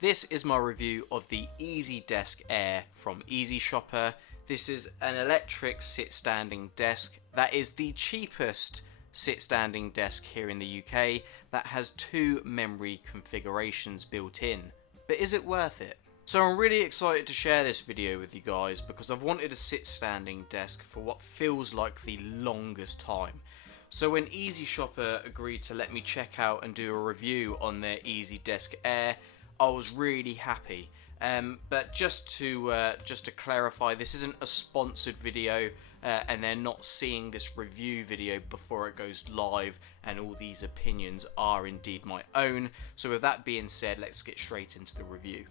This is my review of the EZDesk Air from EZShopper. This is an electric sit-standing desk that is the cheapest sit-standing desk here in the UK that has 2 memory configurations built in. But is it worth it? So I'm really excited to share this video with you guys because I've wanted a sit-standing desk for what feels like the longest time. So when EZShopper agreed to let me check out and do a review on their EZDesk Air, I was really happy. But just to clarify, this isn't a sponsored video, and they're not seeing this review video before it goes live, and all these opinions are indeed my own. So with that being said, let's get straight into the review.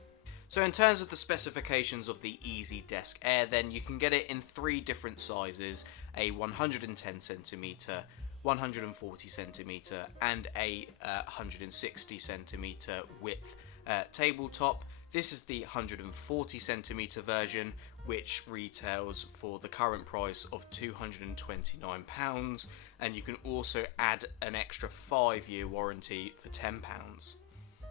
So in terms of the specifications of the EZDesk Air, then you can get it in 3 different sizes: a 110cm, 140cm, and a 160cm width tabletop. This is the 140cm version, which retails for the current price of £229, and you can also add an extra 5-year warranty for £10.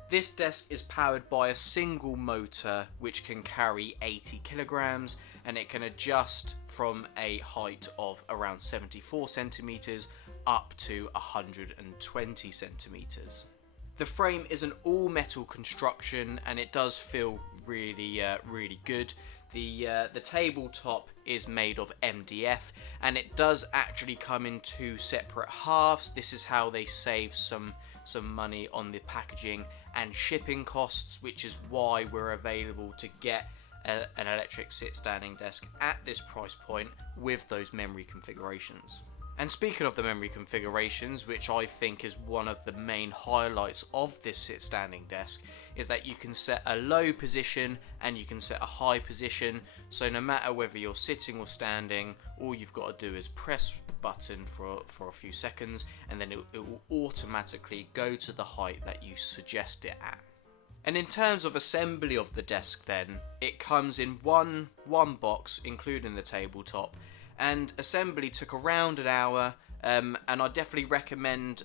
This desk is powered by a single motor which can carry 80 kilograms, and it can adjust from a height of around 74 centimeters up to 120 centimeters. The frame is an all-metal construction, and it does feel really good. The tabletop is made of MDF, and it does actually come in 2 separate halves. This is how they save some money on the packaging and shipping costs, which is why we're available to get an electric sit-standing desk at this price point with those memory configurations. And speaking of the memory configurations, which I think is one of the main highlights of this sit-standing desk, is that you can set a low position and you can set a high position. So no matter whether you're sitting or standing, all you've got to do is press the button for a few seconds, and then it will automatically go to the height that you suggest it at. And in terms of assembly of the desk then, it comes in one box, including the tabletop, and assembly took around an hour, and I definitely recommend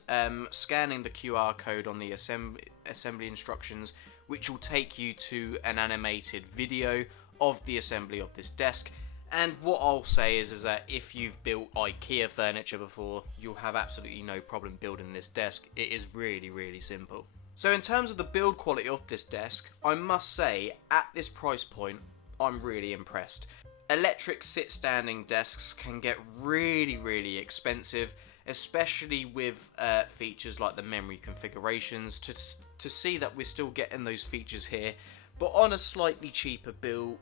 scanning the QR code on the assembly instructions, which will take you to an animated video of the assembly of this desk. And what I'll say is that if you've built IKEA furniture before, you'll have absolutely no problem building this desk. It is really simple. So in terms of the build quality of this desk, I must say at this price point, I'm really impressed. Electric sit-standing desks can get really expensive, especially with features like the memory configurations. To see that we're still getting those features here, but on a slightly cheaper built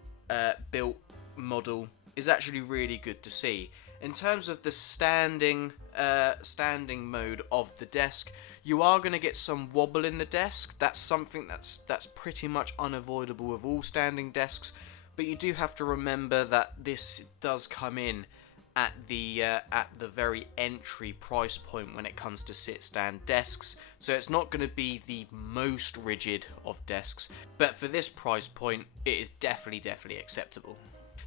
model, is actually really good to see. In terms of the standing mode of the desk, you are going to get some wobble in the desk. That's something that's pretty much unavoidable with all standing desks. But you do have to remember that this does come in at the very entry price point when it comes to sit-stand desks, so it's not going to be the most rigid of desks, but for this price point it is definitely acceptable.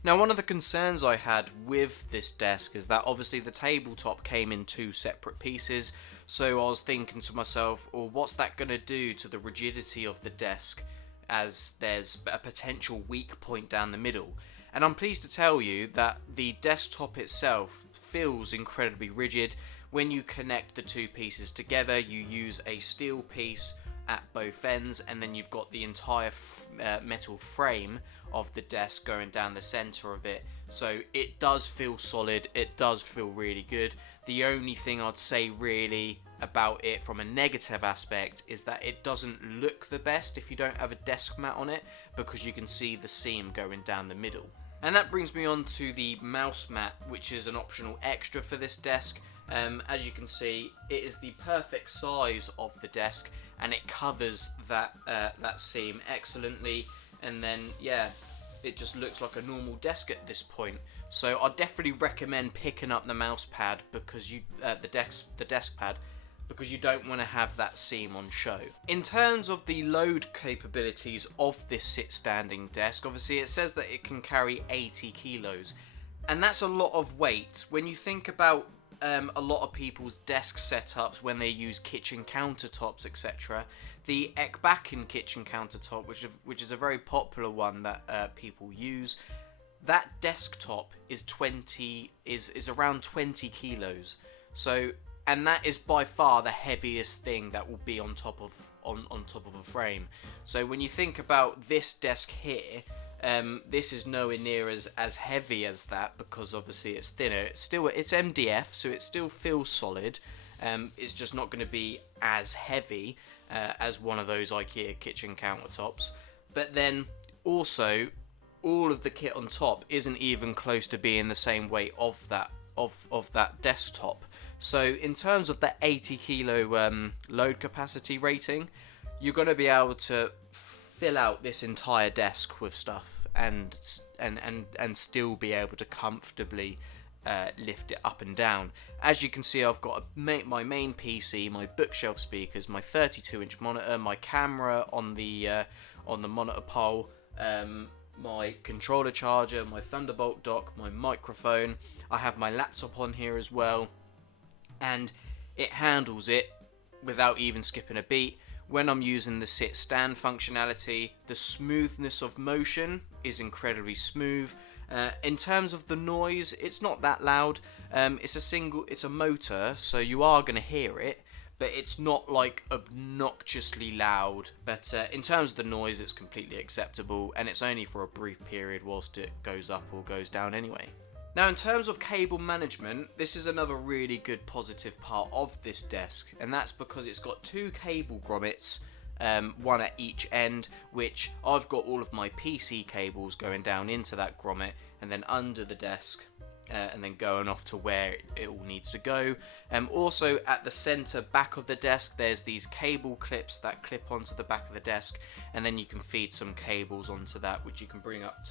Now, one of the concerns I had with this desk is that obviously the tabletop came in 2 separate pieces, so I was thinking to myself, well, what's that going to do to the rigidity of the desk, as there's a potential weak point down the middle. And I'm pleased to tell you that the desktop itself feels incredibly rigid. When you connect the 2 pieces together, you use a steel piece at both ends, and then you've got the entire metal frame of the desk going down the center of it. So it does feel solid, it does feel really good. The only thing I'd say really about it from a negative aspect is that it doesn't look the best if you don't have a desk mat on it, because you can see the seam going down the middle. And that brings me on to the mouse mat, which is an optional extra for this desk. As you can see, it is the perfect size of the desk, and it covers that seam excellently. And then yeah, it just looks like a normal desk at this point. So I definitely recommend picking up the mouse pad, because the desk pad, because you don't want to have that seam on show. In terms of the load capabilities of this sit-standing desk, obviously it says that it can carry 80 kilos, and that's a lot of weight. When you think about a lot of people's desk setups when they use kitchen countertops, etc. The Ekbakken kitchen countertop, which is a very popular one that people use, that desktop is around 20 kilos. So, and that is by far the heaviest thing that will be on top of a frame. So when you think about this desk here, this is nowhere near as heavy as that, because obviously it's thinner. It's MDF, so it still feels solid. It's just not going to be as heavy as one of those IKEA kitchen countertops. But then also, all of the kit on top isn't even close to being the same weight of that desktop. So in terms of the 80 kilo load capacity rating, you're going to be able to fill out this entire desk with stuff and still be able to comfortably lift it up and down. As you can see, I've got my main PC, my bookshelf speakers, my 32-inch monitor, my camera on the monitor pole, my controller charger, my Thunderbolt dock, my microphone. I have my laptop on here as well, and it handles it without even skipping a beat. When I'm using the sit stand functionality, the smoothness of motion is incredibly smooth. In terms of the noise, it's not that loud. It's a motor, so you are going to hear it, but it's not like obnoxiously loud. But in terms of the noise, it's completely acceptable, and it's only for a brief period whilst it goes up or goes down anyway. Now, in terms of cable management, this is another really good positive part of this desk, and that's because it's got two cable grommets, one at each end, which I've got all of my PC cables going down into that grommet and then under the desk, and then going off to where it all needs to go. Also at the center back of the desk, there's these cable clips that clip onto the back of the desk, and then you can feed some cables onto that, which you can bring up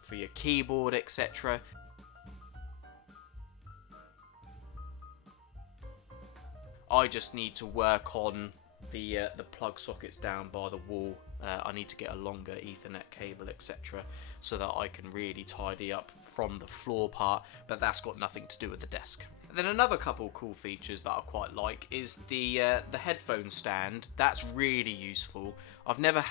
for your keyboard, etc. I just need to work on the plug sockets down by the wall. I need to get a longer Ethernet cable, etc., so that I can really tidy up from the floor part, but that's got nothing to do with the desk. Then another couple cool features that I quite like is the headphone stand. That's really useful. I've never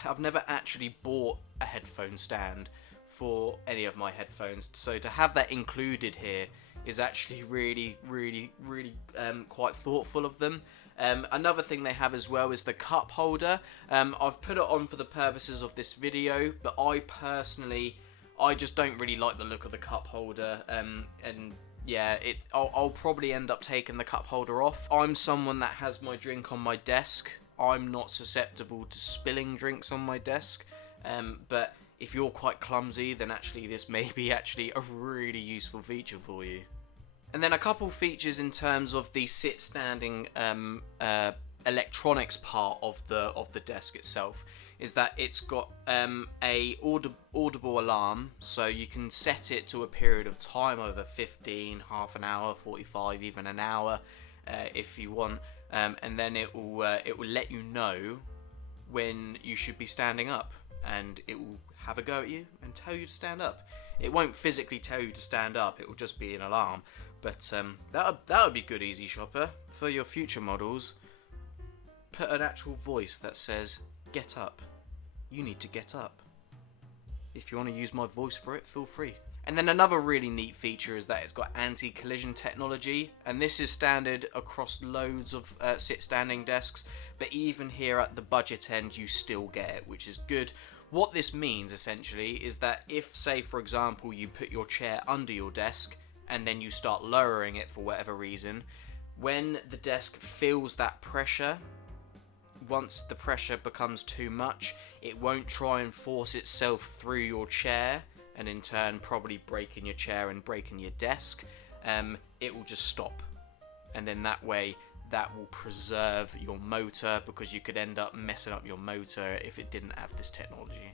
actually bought a headphone stand for any of my headphones, so to have that included here is actually really quite thoughtful of them. Another thing they have as well is the cup holder. I've put it on for the purposes of this video, but I just don't really like the look of the cup holder, and yeah, I'll probably end up taking the cup holder off. I'm someone that has my drink on my desk. I'm not susceptible to spilling drinks on my desk, but if you're quite clumsy, then actually this may be actually a really useful feature for you. And then a couple features in terms of the sit-standing electronics part of the desk itself is that it's got a audible alarm, so you can set it to a period of time, over 15, half an hour, 45, even an hour, if you want, and then it will let you know when you should be standing up, and it will have a go at you and tell you to stand up. It won't physically tell you to stand up, it will just be an alarm. But that would be good, EZShopper, for your future models. Put an actual voice that says, "Get up. You need to get up." If you want to use my voice for it, feel free. And then another really neat feature is that it's got anti-collision technology, and this is standard across loads of sit-standing desks, but even here at the budget end you still get it, which is good. What this means essentially is that if, say for example, you put your chair under your desk and then you start lowering it for whatever reason, when the desk feels that pressure, once the pressure becomes too much, it won't try and force itself through your chair and in turn probably breaking your chair and breaking your desk. It will just stop, and then that way that will preserve your motor, because you could end up messing up your motor if it didn't have this technology.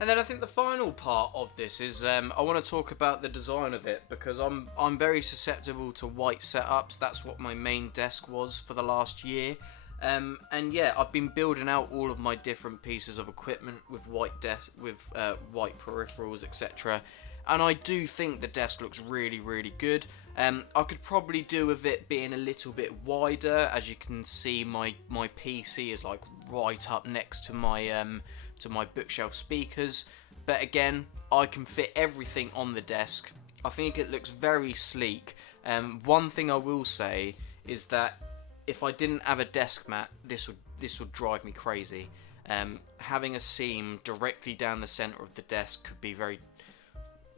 And then I think the final part of this is I want to talk about the design of it, because I'm very susceptible to white setups. That's what my main desk was for the last year. And yeah, I've been building out all of my different pieces of equipment with white peripherals, etc. and I do think the desk looks really, really good. I could probably do with it being a little bit wider. As you can see, my PC is like right up next to my bookshelf speakers. But again, I can fit everything on the desk. I think it looks very sleek. One thing I will say is that if I didn't have a desk mat, this would drive me crazy. Having a seam directly down the center of the desk could be very,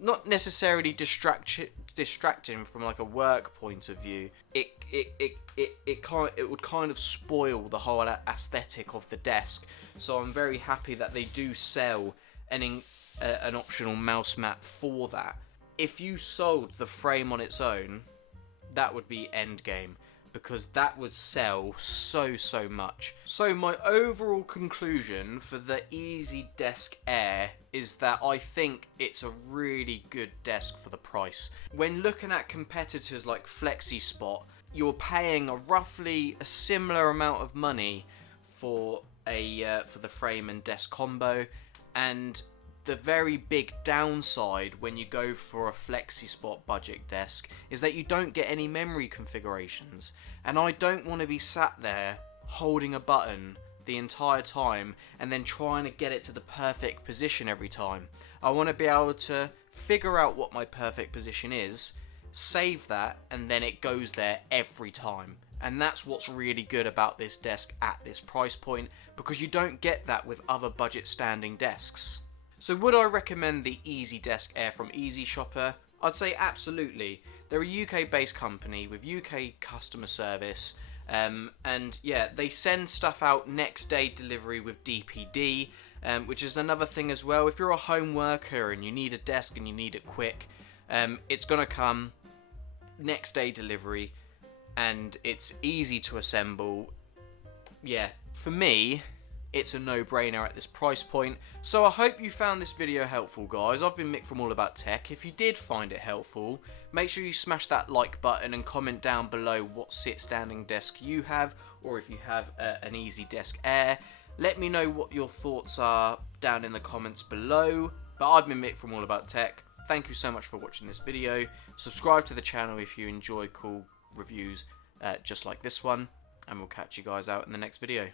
not necessarily distracting from like a work point of view. It would kind of spoil the whole aesthetic of the desk. So I'm very happy that they do sell an optional mouse mat for that. If you sold the frame on its own, that would be endgame, because that would sell so much. So my overall conclusion for the EZDesk Air is that I think it's a really good desk for the price. When looking at competitors like flexispot, you're paying roughly a similar amount of money for the frame and desk combo, and the very big downside when you go for a flexispot budget desk is that you don't get any memory configurations, and I don't want to be sat there holding a button the entire time and then trying to get it to the perfect position every time. I want to be able to figure out what my perfect position is, save that, and then it goes there every time. And that's what's really good about this desk at this price point, because you don't get that with other budget standing desks. So would I recommend the EZDesk Air from EZShopper? I'd say absolutely. They're a UK based company with UK customer service, and yeah, they send stuff out next day delivery with DPD, which is another thing as well. If you're a home worker and you need a desk and you need it quick, it's gonna come next day delivery, and it's easy to assemble. Yeah, for me, it's a no-brainer at this price point. So I hope you found this video helpful, guys. I've been Mick from All About Tech. If you did find it helpful, make sure you smash that like button and comment down below what sit-standing desk you have, or if you have an EZDesk Air. Let me know what your thoughts are down in the comments below. But I've been Mick from All About Tech. Thank you so much for watching this video. Subscribe to the channel if you enjoy cool reviews just like this one, and we'll catch you guys out in the next video.